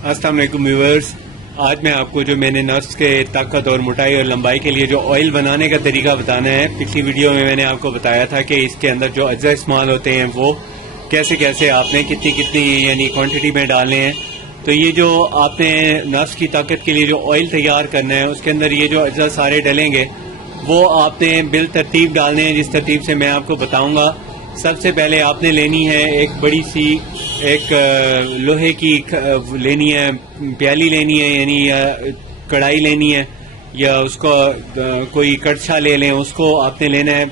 अस्सलाम वालेकुम व्यूअर्स। आज मैं आपको जो मैंने नफ्स के ताकत और मोटाई और लंबाई के लिए जो ऑयल बनाने का तरीका बताना है। पिछली वीडियो में मैंने आपको बताया था कि इसके अंदर जो अज्जा इस्तेमाल होते हैं वो कैसे कैसे आपने कितनी कितनी यानी क्वांटिटी में डालने हैं। तो ये जो आपने नफ्स की ताकत के लिए जो ऑयल तैयार करना है उसके अंदर ये जो अज्जा सारे डलेंगे वो आपने बिल तरतीब डालने हैं, जिस तरतीब से मैं आपको बताऊंगा। सबसे पहले आपने लेनी है एक बड़ी सी एक लोहे की लेनी है, प्याली लेनी है यानी कढ़ाई लेनी है, या उसको कोई कड़छा ले लें, उसको आपने लेना है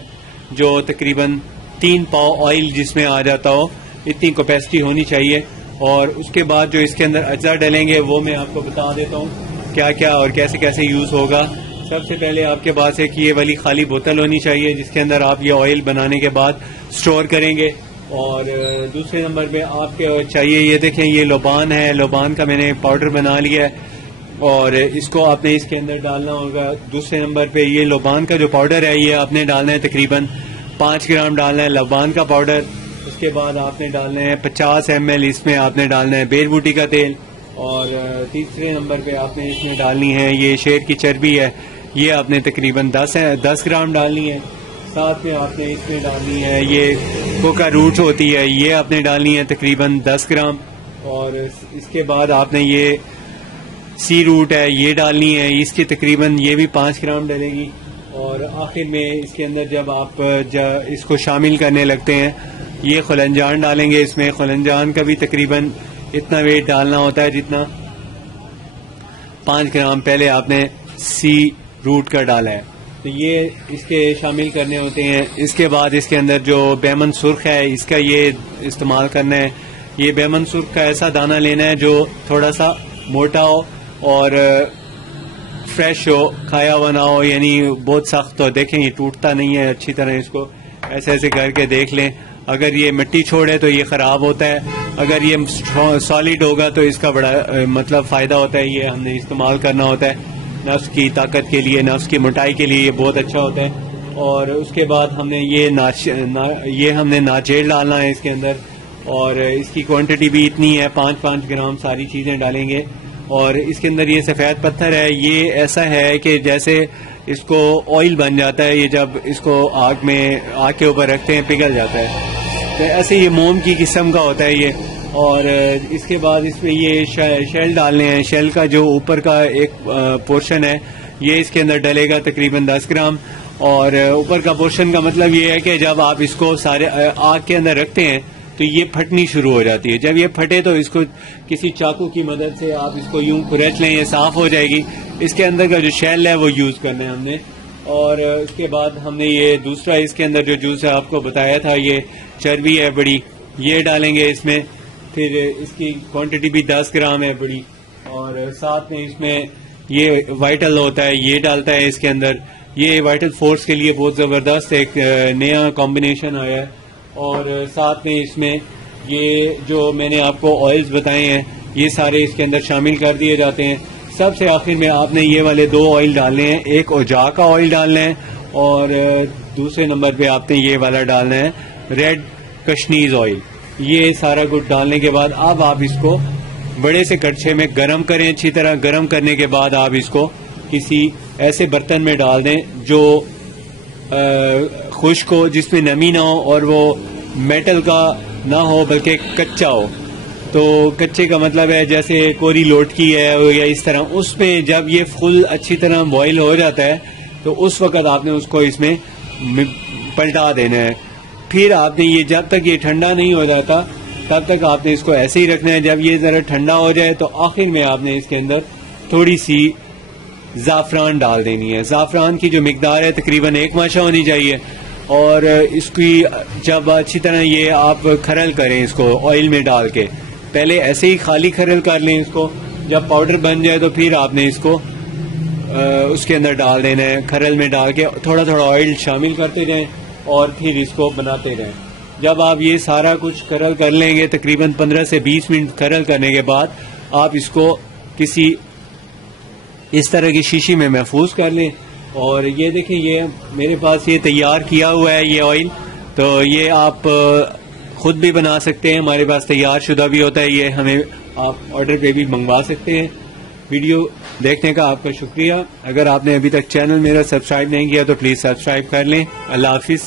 जो तकरीबन 3 पाव ऑयल जिसमें आ जाता हो, इतनी कैपेसिटी होनी चाहिए। और उसके बाद जो इसके अंदर अज्जा डलेंगे वो मैं आपको बता देता हूँ क्या क्या और कैसे कैसे यूज़ होगा। सबसे पहले आपके पास एक ये वाली खाली बोतल होनी चाहिए जिसके अंदर आप ये ऑयल बनाने के बाद स्टोर करेंगे। और दूसरे नंबर पे आपके चाहिए, ये देखें ये लोबान है, लोबान का मैंने पाउडर बना लिया है और इसको आपने इसके अंदर डालना होगा। दूसरे नंबर पे ये लोबान का जो पाउडर है ये आपने डालना है, तकरीबन 5 ग्राम डालना है लोबान का पाउडर। उसके बाद आपने डालना है 50 ml, इसमें आपने डालना है बेर बूटी का तेल। और तीसरे नंबर पे आपने इसमें डालनी है ये शेर की चर्बी है, ये आपने तकरीबन 10 ग्राम डालनी है। साथ में आपने इसमें डालनी है ये कोका रूट होती है, ये आपने डालनी है तकरीबन 10 ग्राम। और इसके बाद आपने ये सी रूट है ये डालनी है, इसकी तकरीबन ये भी 5 ग्राम डलेगी। और आखिर में इसके अंदर जब आप इसको शामिल करने लगते हैं ये खुलंजान डालेंगे। इसमें खुलंजान का भी तकरीबन इतना वेट डालना होता है जितना 5 ग्राम पहले आपने सी रूट का डाला है, तो ये इसके शामिल करने होते हैं। इसके बाद इसके अंदर जो बैमन सुर्ख है इसका ये इस्तेमाल करना है। ये बैमन सुर्ख का ऐसा दाना लेना है जो थोड़ा सा मोटा हो और फ्रेश हो, खाया हुआ ना हो, यानी बहुत सख्त हो। देखें ये टूटता नहीं है अच्छी तरह, इसको ऐसे ऐसे करके देख लें। अगर ये मिट्टी छोड़े तो ये खराब होता है, अगर ये सॉलिड होगा तो इसका बड़ा मतलब फायदा होता है। ये हमने इस्तेमाल करना होता है नफ्स की ताकत के लिए, नफ्स की मोटाई के लिए ये बहुत अच्छा होता है। और उसके बाद हमने ये हमने नाचेल डालना है इसके अंदर, और इसकी क्वांटिटी भी इतनी है, 5-5 ग्राम सारी चीजें डालेंगे। और इसके अंदर ये सफेद पत्थर है, ये ऐसा है कि जैसे इसको ऑयल बन जाता है, ये जब इसको आग के ऊपर रखते हैं पिघल जाता है, तो ऐसे ये मोम की किस्म का होता है ये। और इसके बाद इसमें ये शेल डालने हैं। शेल का जो ऊपर का एक पोर्शन है ये इसके अंदर डलेगा तकरीबन 10 ग्राम। और ऊपर का पोर्शन का मतलब ये है कि जब आप इसको सारे आग के अंदर रखते हैं तो ये फटनी शुरू हो जाती है। जब ये फटे तो इसको किसी चाकू की मदद से आप इसको यूं खुरच लें, ये साफ हो जाएगी। इसके अंदर का जो शेल है वो यूज करना है हमने। और उसके बाद हमने ये दूसरा इसके अंदर जो जूस है आपको बताया था, ये चर्बी है बड़ी, ये डालेंगे इसमें। फिर इसकी क्वांटिटी भी 10 ग्राम है बड़ी। और साथ में इसमें ये वाइटल होता है ये डालता है इसके अंदर। ये वाइटल फोर्स के लिए बहुत जबरदस्त एक नया कॉम्बिनेशन आया है। और साथ में इसमें ये जो मैंने आपको ऑयल्स बताए हैं ये सारे इसके अंदर शामिल कर दिए जाते हैं। सबसे आखिर में आपने ये वाले 2 ऑयल डालने हैं, एक ओजा का ऑयल डालना है और दूसरे नंबर पे आपने ये वाला डालना है रेड कश्मीज ऑयल। ये सारा कुछ डालने के बाद अब आप इसको बड़े से कड़छे में गर्म करें। अच्छी तरह गर्म करने के बाद आप इसको किसी ऐसे बर्तन में डाल दें जो खुश्क हो, जिसमें नमी ना हो और वो मेटल का ना हो बल्कि कच्चा हो। तो कच्चे का मतलब है जैसे कोरी लोटकी है या इस तरह, उसमें जब ये फुल अच्छी तरह बॉयल हो जाता है तो उस वक्त आपने उसको इसमें पलटा देना है। फिर आपने ये जब तक ये ठंडा नहीं हो जाता तब तक आपने इसको ऐसे ही रखना है। जब ये जरा ठंडा हो जाए तो आखिर में आपने इसके अंदर थोड़ी सी ज़ाफ़रान डाल देनी है। ज़ाफ़रान की जो मिकदार है तकरीबन 1 माशा होनी चाहिए। और इसकी जब अच्छी तरह ये आप खरल करें इसको ऑयल में डाल के, पहले ऐसे ही खाली खरल कर लें इसको, जब पाउडर बन जाए तो फिर आपने इसको उसके अंदर डाल देना है। खरल में डाल के थोड़ा थोड़ा ऑयल शामिल करते जाएं और फिर इसको बनाते रहें। जब आप ये सारा कुछ खरल कर लेंगे तकरीबन 15 से 20 मिनट खरल करने के बाद आप इसको किसी इस तरह की शीशी में महफूज कर लें। और ये देखें ये मेरे पास ये तैयार किया हुआ है ये ऑयल, तो ये आप खुद भी बना सकते हैं, हमारे पास तैयार शुदा भी होता है, ये हमें आप ऑर्डर पे भी मंगवा सकते हैं। वीडियो देखने का आपका शुक्रिया। अगर आपने अभी तक चैनल मेरा सब्सक्राइब नहीं किया तो प्लीज़ सब्सक्राइब कर लें। अल्लाह हाफिज़।